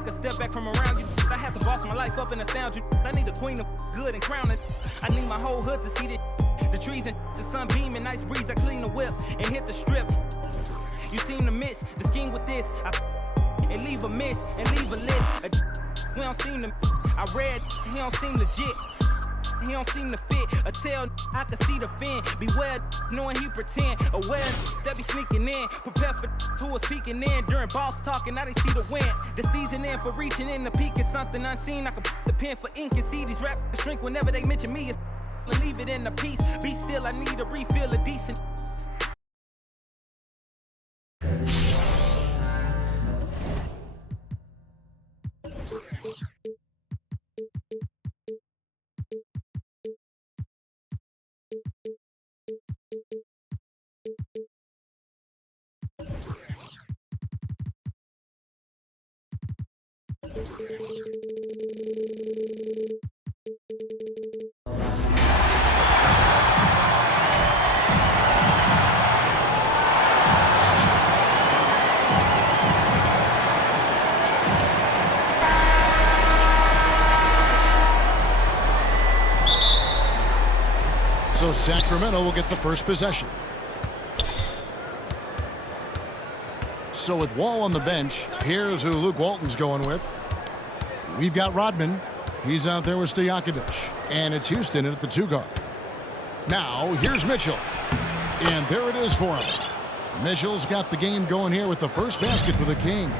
take a step back from around you. I have to boss my life up and astound you. I need a queen of good and crown it. I need my whole hood to see the trees and the sun beaming, nice breeze. I clean the whip and hit the strip. You seem to miss the scheme with this. And leave a miss and leave a list. We don't seem to. I read, he don't seem legit. He don't seem to fit. A tail, I can see the fin. Beware, knowing he pretend. Aware that be sneaking in. Prepare for who was peeking in. During boss talking, now they see the win. The season in for reaching in the peak is something unseen. I can put the pen for ink and see these rap shrink whenever they mention me. Leave it in the peace. Be still, I need a refill of decent. So Sacramento will get the first possession. So with Wall on the bench, here's who Luke Walton's going with. We've got Rodman. He's out there with Stojakovic. And it's Houston at the 2 guard. Now, here's Mitchell. And there it is for him. Mitchell's got the game going here with the first basket for the King.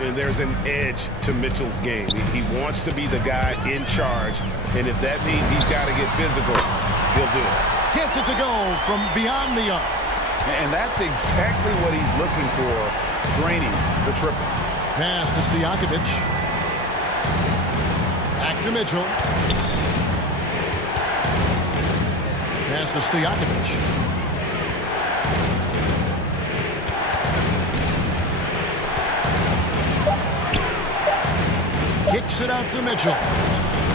And there's an edge to Mitchell's game. He wants to be the guy in charge. And if that means he's got to get physical, he'll do it. Gets it to go from beyond the arc. And that's exactly what he's looking for, draining the triple. Pass to Stojakovic. Back to Mitchell. Pass to Stojakovic. Kicks it out to Mitchell.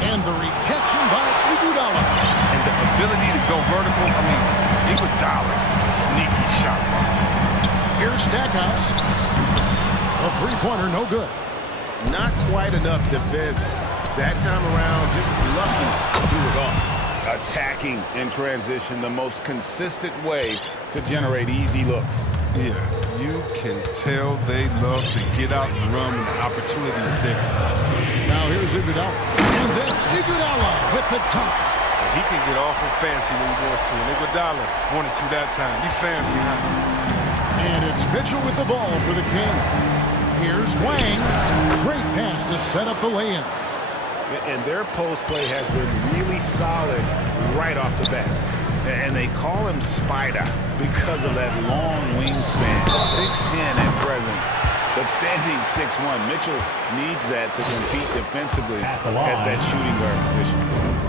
And the rejection by Iguodala. And the ability to go vertical, Iguodala's sneaky shot. Here's Stackhouse. A three-pointer, no good. Not quite enough defense. That time around, just lucky he was off. Attacking in transition, the most consistent way to generate easy looks. Yeah, you can tell they love to get out and run when the opportunity is there. Now here's Iguodala. And then Iguodala with the dunk. He can get awful fancy when he wants to. And Iguodala wanted to that time. He fancy, huh? And it's Mitchell with the ball for the Kings. Here's Wang. Great pass to set up the lay-in. And their post play has been really solid right off the bat. And they call him Spider because of that long wingspan. 6'10" at present, but standing 6'1". Mitchell needs that to compete defensively at that shooting guard position.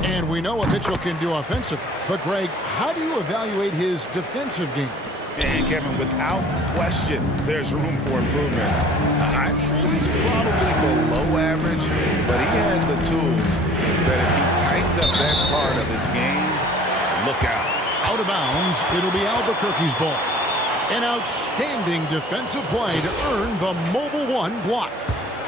And we know what Mitchell can do offensively. But, Greg, how do you evaluate his defensive game? And, Kevin, without question, there's room for improvement. I'd say he's probably below average, but he has the tools that if he tightens up that part of his game, look out. Out of bounds, it'll be Albuquerque's ball. An outstanding defensive play to earn the Mobile One block.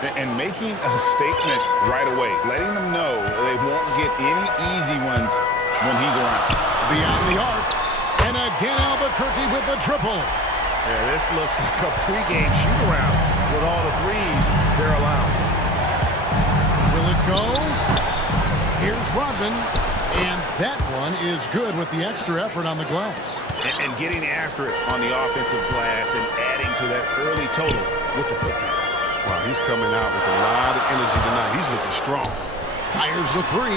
And making a statement right away, letting them know they won't get any easy ones when he's around. Beyond the arc, and again Albuquerque with the triple. Yeah, this looks like a pregame shoot-around with all the threes they're allowed. Will it go? Here's Rodman. And that one is good with the extra effort on the glass. And getting after it on the offensive glass and adding to that early total with the putback. Wow, he's coming out with a lot of energy tonight. He's looking strong. Fires the three.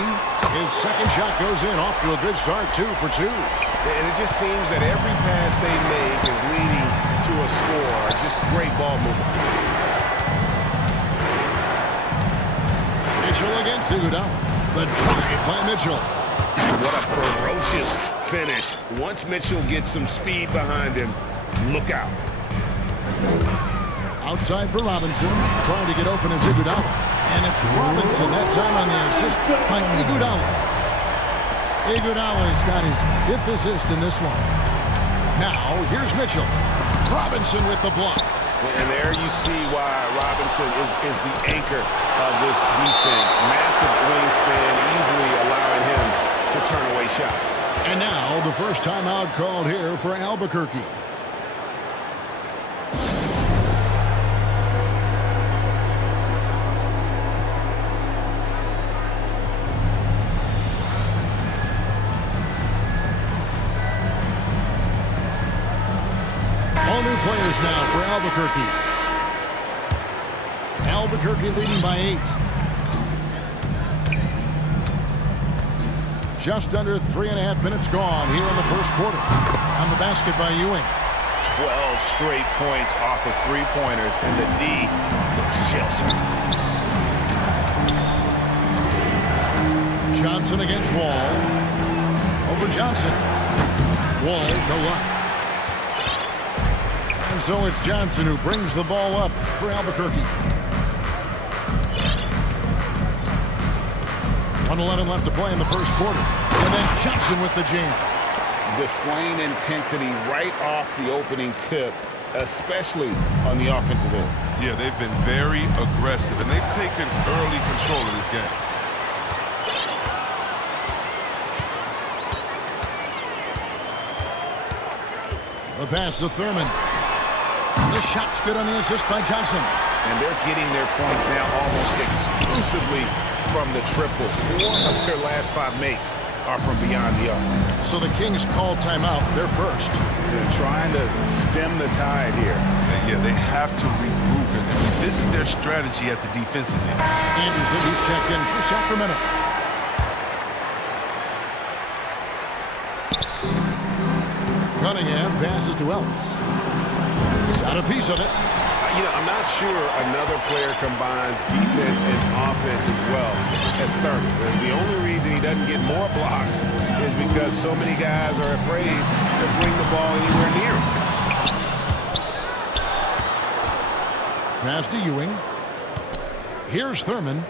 His second shot goes in, off to a good start, 2 for 2. And it just seems that every pass they make is leading to a score. Just great ball movement. Mitchell against Iguodala. The drive by Mitchell. What a ferocious finish. Once Mitchell gets some speed behind him, look out. Outside for Robinson. Trying to get open as Iguodala. And it's Robinson that time on the assist by Iguodala. Iguodala's got his 5th assist in this one. Now, here's Mitchell. Robinson with the block. And there you see why Robinson is the anchor of this defense. Massive wingspan, easily allowing him to turn away shots. And now the first timeout called here for Albuquerque. All new players now for Albuquerque. Albuquerque leading by 8. Just under 3.5 minutes gone here in the first quarter. On the basket by Ewing. 12 straight points off of three-pointers, and the D looks shell-shocked. Johnson against Wall. Over Johnson. Wall, no luck. And so it's Johnson who brings the ball up for Albuquerque. 1:11 left to play in the first quarter. And then Johnson with the jam. Displaying intensity right off the opening tip, especially on the offensive end. Yeah, they've been very aggressive, and they've taken early control of this game. The pass to Thurman. The shot's good on the assist by Johnson. And they're getting their points now almost exclusively from the triple. 4 of their last 5 makes are from beyond the arc. So the Kings call timeout. They're first. They're trying to stem the tide here. Yeah, they have to regroup and visit their strategy at the defensive end. Anderson, he's checked in for Sacramento. Cunningham passes to Ellis. Got a piece of it. You know, I'm not sure another player combines defense and offense as well as Thurman. The only reason he doesn't get more blocks is because so many guys are afraid to bring the ball anywhere near him. Pass to Ewing. Here's Thurman.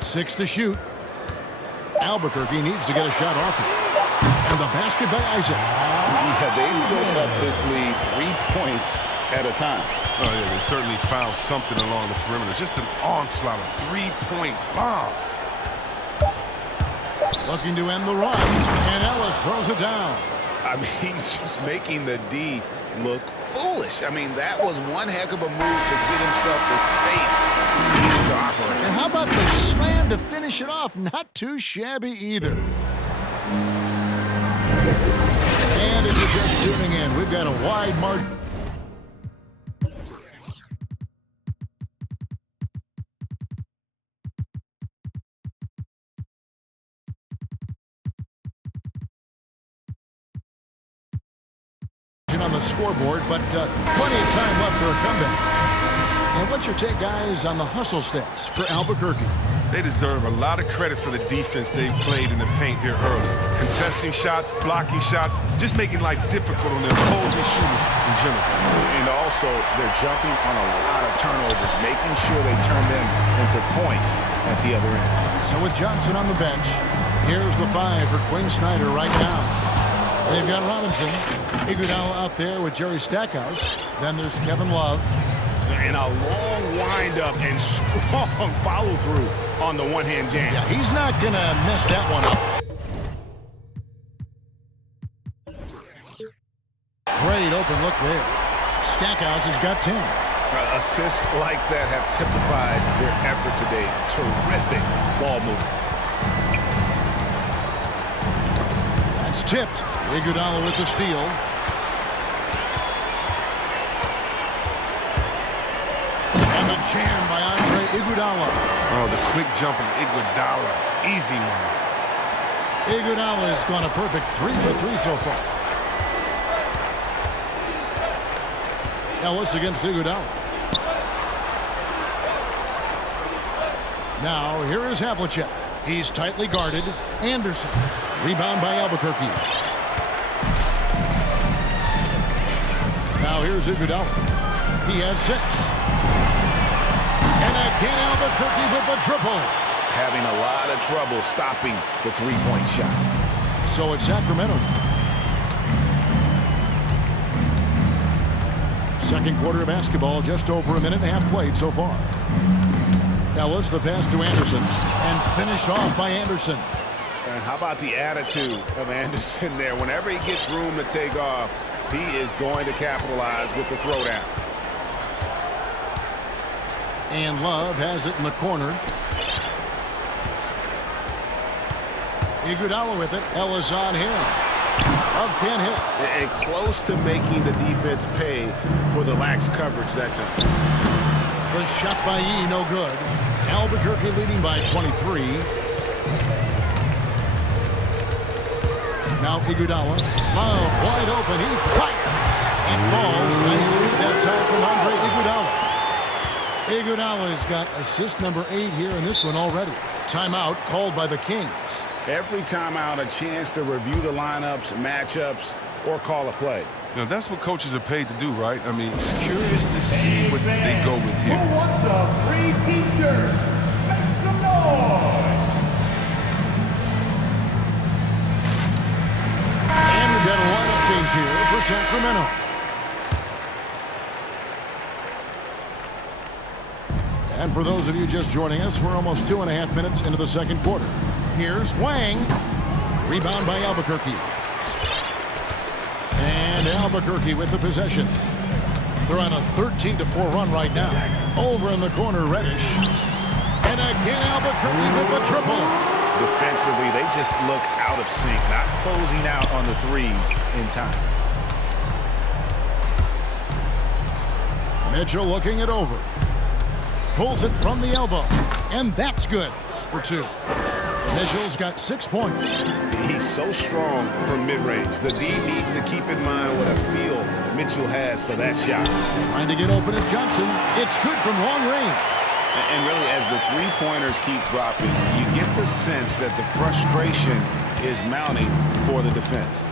6 to shoot. Albuquerque needs to get a shot off it. And the basket by Isaac. Yeah, they built up this lead 3 points at a time. Oh, yeah, they certainly found something along the perimeter. Just an onslaught of 3-point bombs. Looking to end the run. And Ellis throws it down. I mean, he's just making the D look foolish. I mean, that was one heck of a move to get himself the space he needed to operate. And how about the slam to finish it off? Not too shabby either. And if you're just tuning in, we've got a wide margin. On the scoreboard, but plenty of time left for a comeback. And what's your take, guys, on the hustle stats for Albuquerque? They deserve a lot of credit for the defense they've played in the paint here early. Contesting shots, blocking shots, just making life difficult on their opposing shooters in general. And also, they're jumping on a lot of turnovers, making sure they turn them into points at the other end. So with Johnson on the bench, here's the 5 for Quinn Snyder right now. They've got Robinson. Iguodala out there with Jerry Stackhouse. Then there's Kevin Love. And a long windup and strong follow-through on the one-hand jam. Yeah, he's not going to mess that one up. Great open look there. Stackhouse has got 10. Assists like that have typified their effort today. Terrific ball movement. That's tipped. Iguodala with the steal. And the jam by Andre Iguodala. Oh, the quick jump of Iguodala. Easy one. Iguodala has gone a perfect 3 for 3 so far. Ellis against Iguodala. Now, here is Havlicek. He's tightly guarded. Anderson. Rebound by Albuquerque. Now here's Iguodala. He has 6. And again Albuquerque with the triple. Having a lot of trouble stopping the three-point shot. So it's Sacramento. Second quarter of basketball, just over a minute and a half played so far. Ellis, the pass to Anderson, and finished off by Anderson. And how about the attitude of Anderson there? Whenever he gets room to take off, he is going to capitalize with the throwdown. And Love has it in the corner. Iguodala with it. Ellis on him. Love can't hit. And close to making the defense pay for the lax coverage that time. The shot by Yee, no good. Albuquerque leading by 23. Now Iguodala. Love wide open. He fires. It falls. Nice feed that time from Andre Iguodala. Iguodala's got assist number 8 here in this one already. Timeout called by the Kings. Every timeout, a chance to review the lineups, matchups, or call a play. You know, that's what coaches are paid to do, right? I mean, curious to see what they go with here. Who wants a free T-shirt? Make some noise! And we've got a lineup change here for Sacramento. And for those of you just joining us, we're almost 2.5 minutes into the second quarter. Here's Wang. Rebound by Albuquerque. And Albuquerque with the possession. They're on a 13-4 run right now. Over in the corner, Reddish. And again, Albuquerque with the triple. Defensively, they just look out of sync, not closing out on the threes in time. Mitchell looking it over. Pulls it from the elbow. And that's good for 2. Mitchell's got 6 points. He's so strong from mid-range. The D needs to keep in mind what a feel Mitchell has for that shot. Trying to get open is Johnson. It's good from long range. And really, as the three-pointers keep dropping, you get the sense that the frustration is mounting for the defense.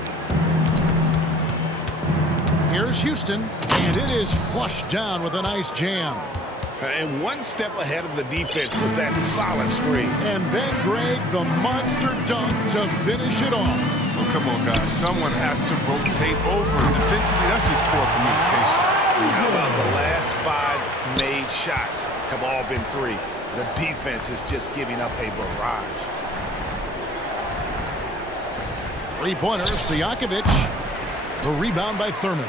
Here's Houston, and it is flushed down with a nice jam. And one step ahead of the defense with that solid screen. And then Greg, the monster dunk to finish it off. Well, come on, guys. Someone has to rotate over. Defensively, that's just poor communication. How about the last 5 made shots have all been threes? The defense is just giving up a barrage. 3-pointers to Jakovic. The rebound by Thurman.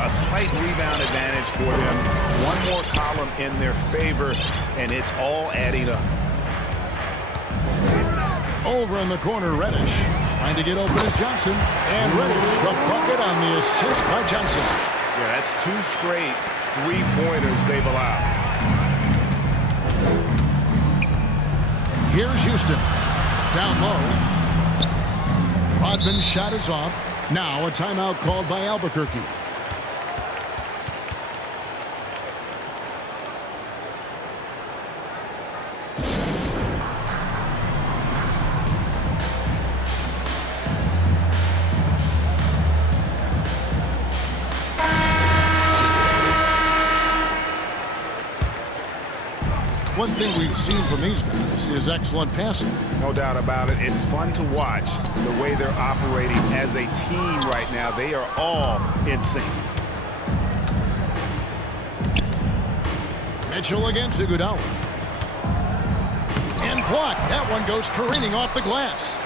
A slight rebound advantage for them. One more column in their favor, and it's all adding up. Over in the corner, Reddish. Trying to get open is Johnson. And Reddish, the bucket on the assist by Johnson. Yeah, that's 2 straight 3-pointers they've allowed. Here's Houston. Down low. Rodman's shot is off. Now a timeout called by Albuquerque. One thing we've seen from these guys is excellent passing. No doubt about it. It's fun to watch the way they're operating as a team right now. They are all in sync. Mitchell against Iguodala. And blocked. That one goes careening off the glass.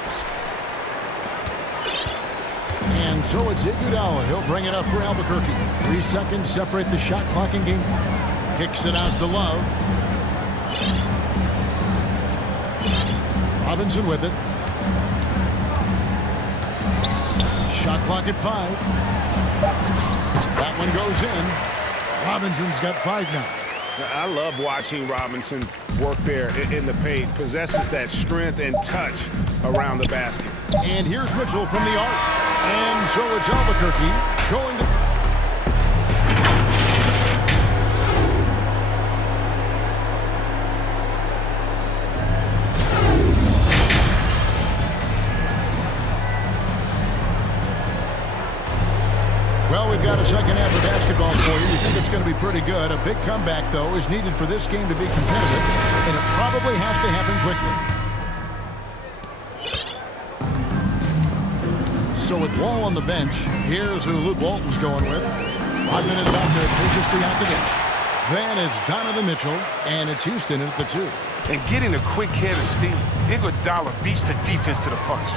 And so it's Iguodala. He'll bring it up for Albuquerque. 3 seconds separate the shot clock and game. Kicks it out to Love. Robinson with it. Shot clock at 5. That one goes in. Robinson's got 5 now. I love watching Robinson work there in the paint. Possesses that strength and touch around the basket. And here's Mitchell from the arc. And so it's Albuquerque going to... Well, we've got a second half of basketball for you. You think it's going to be pretty good. A big comeback, though, is needed for this game to be competitive, and it probably has to happen quickly. So with Wall on the bench, here's who Luke Walton's going with. Rodman is out there. Pitches to Stojakovic. Then it's Donovan Mitchell, and it's Houston at the 2. And getting a quick head of steam, Iguodala beats the defense to the punch.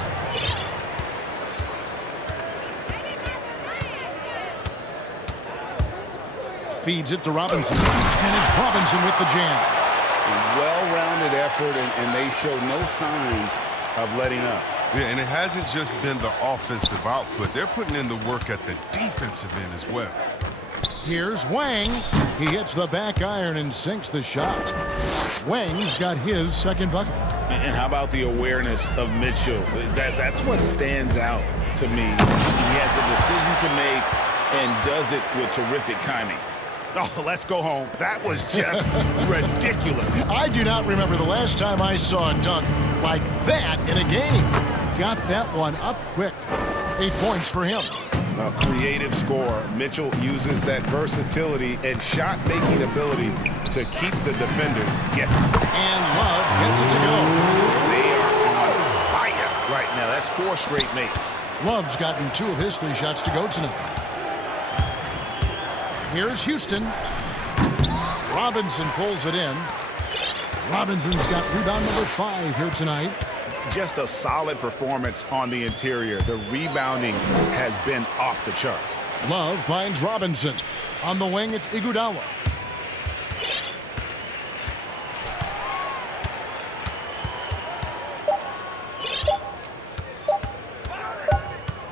Feeds it to Robinson, and it's Robinson with the jam. Well-rounded effort, and they show no signs of letting up. Yeah, and it hasn't just been the offensive output. They're putting in the work at the defensive end as well. Here's Wang. He hits the back iron and sinks the shot. Wang's got his second bucket. And how about the awareness of Mitchell? That's what stands out to me. He has a decision to make and does it with terrific timing. Oh, let's go home. That was just ridiculous. I do not remember the last time I saw a dunk like that in a game. Got that one up quick. 8 points for him. A creative scorer. Mitchell uses that versatility and shot-making ability to keep the defenders guessing. And Love gets it to go. They are on fire right now. That's 4 straight makes. Love's gotten 2 of his 3 shots to go tonight. Here's Houston. Robinson pulls it in. Robinson's got rebound number 5 here tonight. Just a solid performance on the interior. The rebounding has been off the charts. Love finds Robinson. On the wing, it's Iguodala.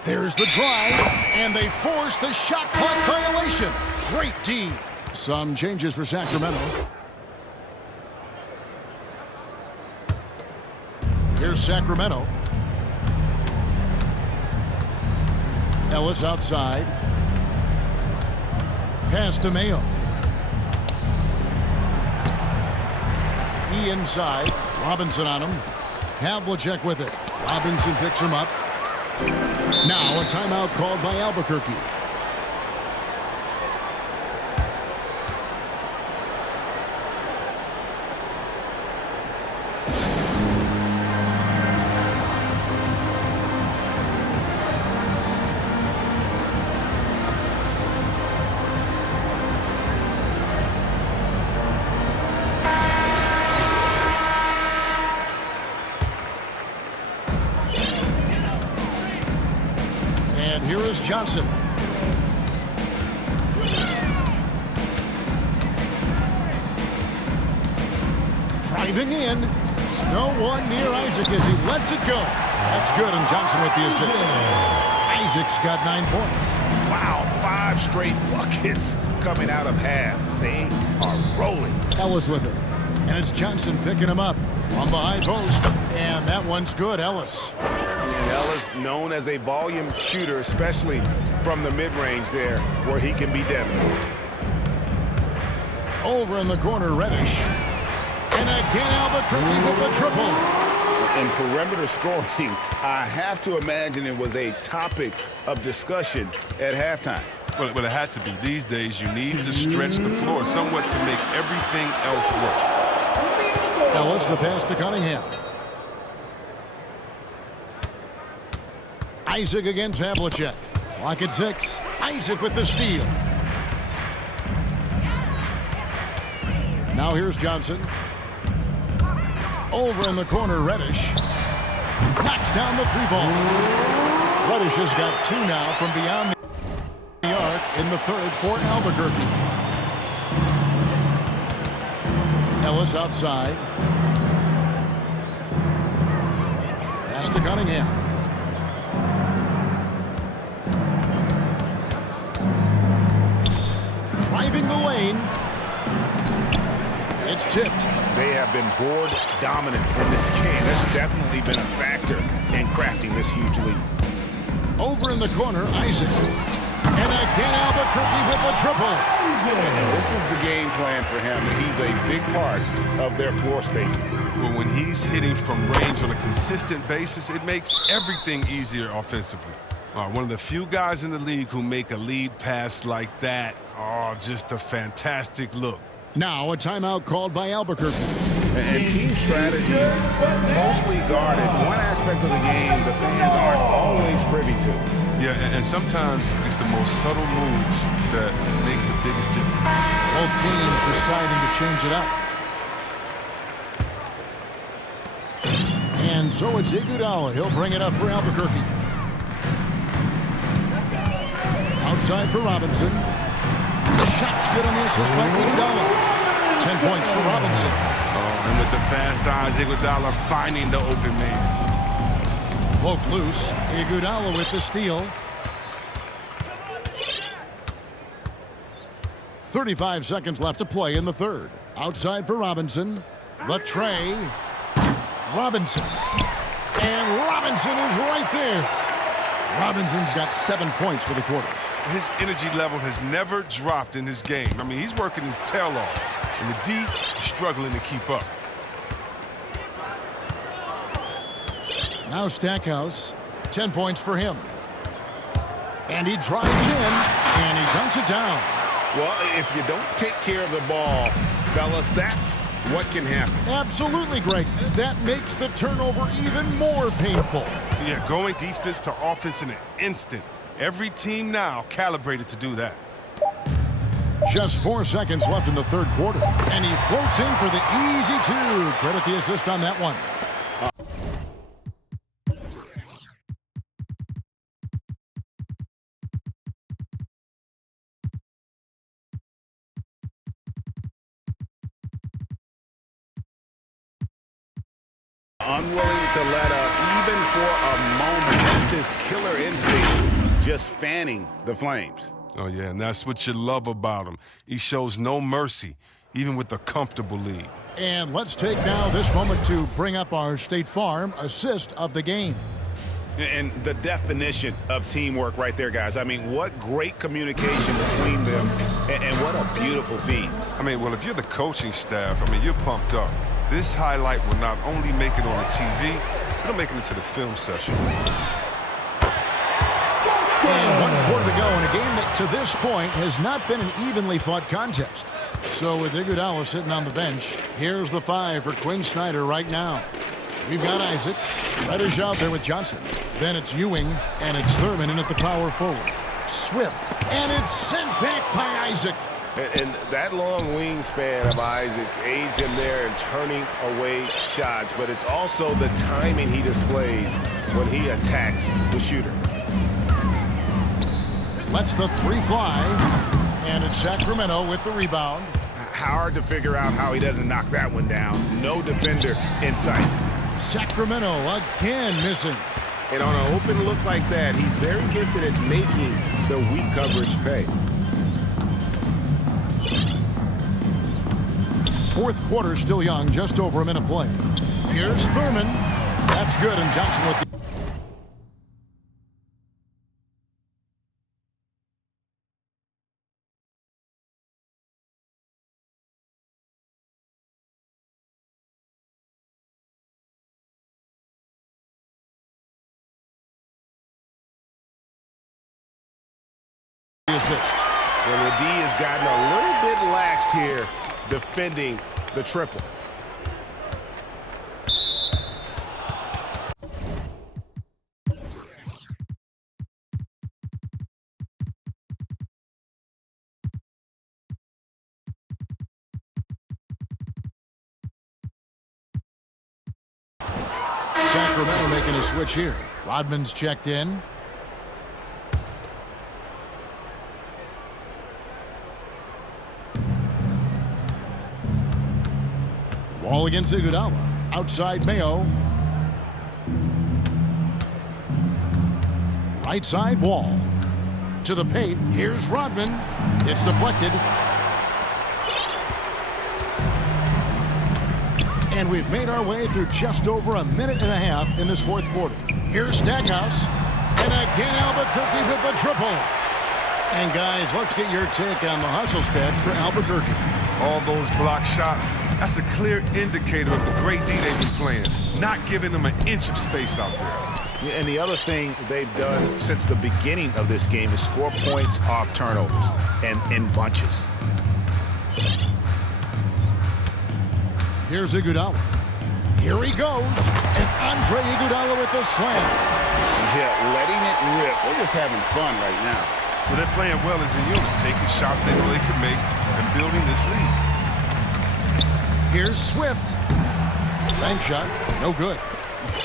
There's the drive, and they force the shot clock violation. Great D. Some changes for Sacramento. Here's Sacramento. Ellis outside. Pass to Mayo. He inside. Robinson on him. Havlicek with it. Robinson picks him up. Now a timeout called by Albuquerque. Here is Johnson. Driving in. No one near Isaac as he lets it go. That's good, and Johnson with the assist. Isaac's got 9 points. Wow, 5 straight buckets coming out of half. They are rolling. Ellis with it. And it's Johnson picking him up from the high post. And that one's good, Ellis. And Ellis known as a volume shooter, especially from the mid-range there, where he can be deadly. Over in the corner, Reddish. And again, Albuquerque with the triple. In perimeter scoring, I have to imagine it was a topic of discussion at halftime. Well, it had to be. These days, you need to stretch the floor somewhat to make everything else work. Ellis, the pass to Cunningham. Isaac against Havlicek. Clock at 6. Isaac with the steal. Now here's Johnson. Over in the corner, Reddish. Knocks down the 3-ball. Reddish has got 2 now from beyond the arc in the 3rd for Albuquerque. Ellis outside. Pass to Cunningham. Driving the lane. It's tipped. They have been board dominant in this game. That's definitely been a factor in crafting this huge lead. Over in the corner, Isaac. And again, Albuquerque with the triple. And this is the game plan for him. He's a big part of their floor spacing. Well, when he's hitting from range on a consistent basis, it makes everything easier offensively. One of the few guys in the league who make a lead pass like that. Oh, just a fantastic look. Now a timeout called by Albuquerque. And team strategies mostly guarded. One aspect of the game the fans aren't always privy to. Yeah, and sometimes it's the most subtle moves that make the biggest difference. Both teams deciding to change it up. And so it's Iguodala. He'll bring it up for Albuquerque. Outside for Robinson. The shot's good on the assist by Iguodala. 10 points for Robinson. Oh, and with the fast eyes, Iguodala finding the open man. Poked loose. Iguodala with the steal. 35 seconds left to play in the third. Outside for Robinson. The tray. Robinson. And Robinson is right there. Robinson's got 7 points for the quarter. His energy level has never dropped in his game. I mean, he's working his tail off. And the D is struggling to keep up. Now Stackhouse. 10 points for him. And he drives in. And he dunks it down. Well, if you don't take care of the ball, fellas, that's what can happen. Absolutely, Greg. That makes the turnover even more painful. Yeah, going defense to offense in an instant. Every team now calibrated to do that. Just 4 seconds left in the third quarter. And he floats in for the easy two. Credit the assist on that one. Unwilling to let up even for a moment. That's his killer instinct, just fanning the flames. Oh, yeah, and that's what you love about him. He shows no mercy, even with a comfortable lead. And let's take now this moment to bring up our State Farm assist of the game. And the definition of teamwork right there, guys. I mean, what great communication between them, and what a beautiful feed. I mean, well, if you're the coaching staff, I mean, you're pumped up. This highlight will not only make it on the TV, it'll make it into the film session. And 1 quarter to go in a game that to this point has not been an evenly fought contest. So with Iguodala sitting on the bench, here's the 5 for Quinn Snyder right now. We've got Isaac. Reddish out there with Johnson. Then it's Ewing, and it's Thurman in at the power forward. Swift, and it's sent back by Isaac. And that long wingspan of Isaac aids him there in turning away shots, but it's also the timing he displays when he attacks the shooter. Lets the 3 fly, and it's Sacramento with the rebound. Hard to figure out how he doesn't knock that one down. No defender in sight. Sacramento again missing. And on an open look like that, he's very gifted at making the weak coverage pay. Fourth quarter still young, just over a minute play. Here's Thurman. That's good, and Johnson with the... assist. And the D has gotten a little bit laxed here defending the triple. Sacramento making a switch here. Rodman's checked in. Wall against Iguodala. Outside Mayo. Right side Wall. To the paint. Here's Rodman. It's deflected. And we've made our way through just over a minute and a half in this fourth quarter. Here's Stackhouse. And again Albuquerque with the triple. And guys, let's get your take on the hustle stats for Albuquerque. All those block shots, that's a clear indicator of the great D they've been playing, not giving them an inch of space out there. And the other thing they've done since the beginning of this game is score points off turnovers and in bunches. Here's Iguodala. Here he goes. And Andre Iguodala with the slam. Yeah, letting it rip. They're just having fun right now. Well, they're playing well as a unit, taking shots they know they can make and building this lead. Here's Swift. Bank shot, no good.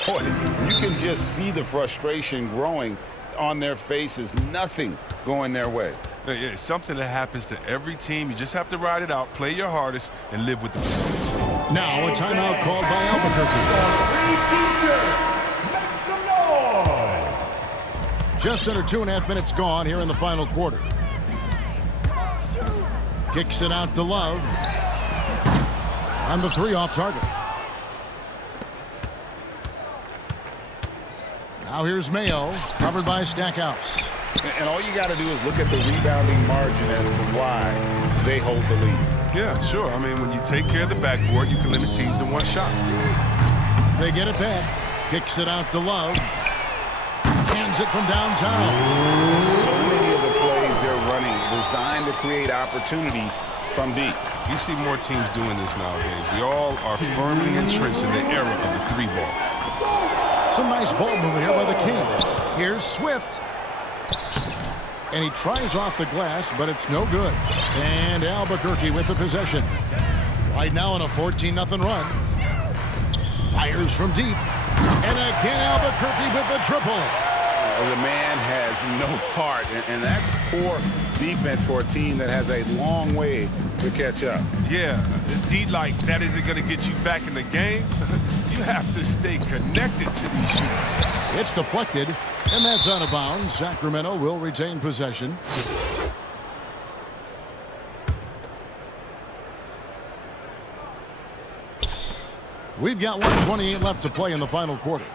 Boy, you can just see the frustration growing on their faces. Nothing going their way. Yeah, it's something that happens to every team. You just have to ride it out, play your hardest, and live with the results. Now a timeout called by Albuquerque. Make some noise! Just under 2.5 minutes gone here in the final quarter. Kicks it out to Love. On the 3 off target. Now here's Mayo, covered by Stackhouse. And all you got to do is look at the rebounding margin as to why they hold the lead. Yeah, sure. I mean, when you take care of the backboard, you can limit teams to 1 shot. They get it back. Kicks it out to Love. Cans it from downtown. So many of the plays they're running designed to create opportunities from deep. You see more teams doing this nowadays. We all are firmly entrenched in the era of the 3-ball. Some nice ball movement here by the Kings. Here's Swift. And he tries off the glass, but it's no good. And Albuquerque with the possession. Right now on a 14-0 run. Fires from deep. And again Albuquerque with the triple. The man has no heart, and that's poor defense for a team that has a long way to catch up. Yeah, D like that isn't going to get you back in the game. You have to stay connected to these shooters. It's deflected, and that's out of bounds. Sacramento will retain possession. We've got 1:28 left to play in the final quarter.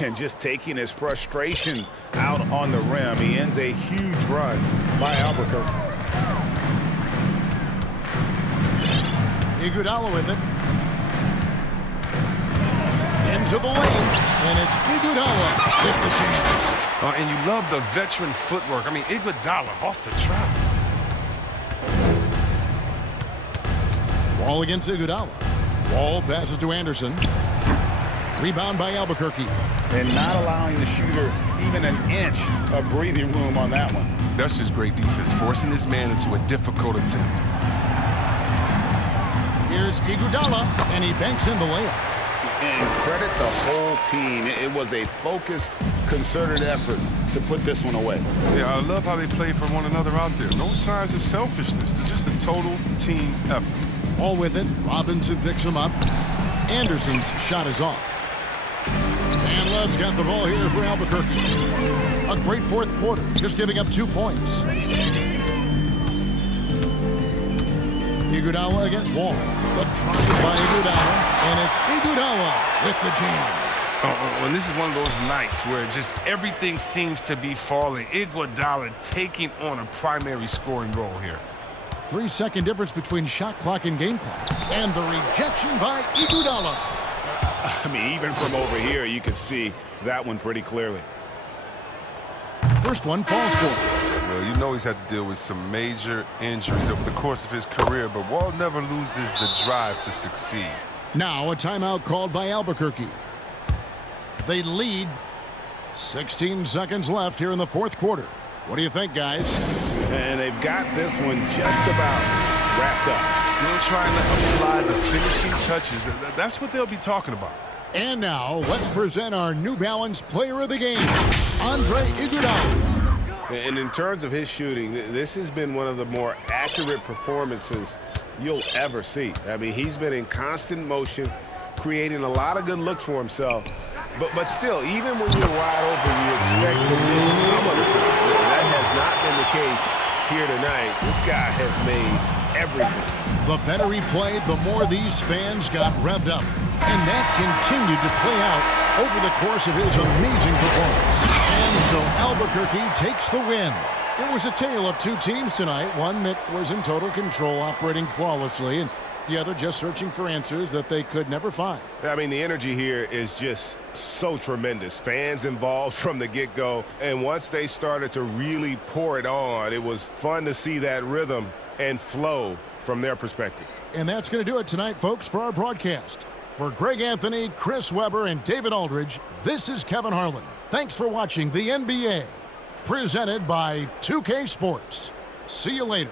And just taking his frustration out on the rim, he ends a huge run by Albuquerque. Iguodala with it. Into the lane, and it's Iguodala with the chance. And you love the veteran footwork. I mean, Iguodala off the trap. Wall against Iguodala. Wall passes to Anderson. Rebound by Albuquerque. And not allowing the shooter even an inch of breathing room on that one. That's just great defense, forcing this man into a difficult attempt. Here's Iguodala, and he banks in the layup. And credit the whole team. It was a focused, concerted effort to put this one away. Yeah, I love how they play for one another out there. No signs of selfishness. It's just a total team effort. All with it. Robinson picks him up. Anderson's shot is off. And Love's got the ball here for Albuquerque. A great fourth quarter, just giving up 2 points. Iguodala against Wall. The drive by Iguodala, and it's Iguodala with the jam. And this is one of those nights where just everything seems to be falling. Iguodala taking on a primary scoring role here. 3-second difference between shot clock and game clock. And the rejection by Iguodala. I mean, even from over here, you could see that one pretty clearly. First one falls for him. Well, you know he's had to deal with some major injuries over the course of his career, but Wall never loses the drive to succeed. Now a timeout called by Albuquerque. They lead. 16 seconds left here in the fourth quarter. What do you think, guys? And they've got this one just about wrapped up. Still trying to apply the finishing touches. That's what they'll be talking about. And now, let's present our New Balance Player of the Game, Andre Iguodala. And in terms of his shooting, this has been one of the more accurate performances you'll ever see. I mean, he's been in constant motion, creating a lot of good looks for himself. But still, even when you're wide open, you expect to miss some of the time. That has not been the case here tonight. This guy has made everything. The better he played, the more these fans got revved up. And that continued to play out over the course of his amazing performance. And so Albuquerque takes the win. It was a tale of 2 teams tonight, one that was in total control, operating flawlessly, and the other just searching for answers that they could never find. I mean, the energy here is just so tremendous. Fans involved from the get-go, and once they started to really pour it on, it was fun to see that rhythm and flow from their perspective. And that's going to do it tonight, folks, for our broadcast. For Greg Anthony, Chris Webber, and David Aldridge, this is Kevin Harlan. Thanks for watching the NBA presented by 2K Sports. See you later.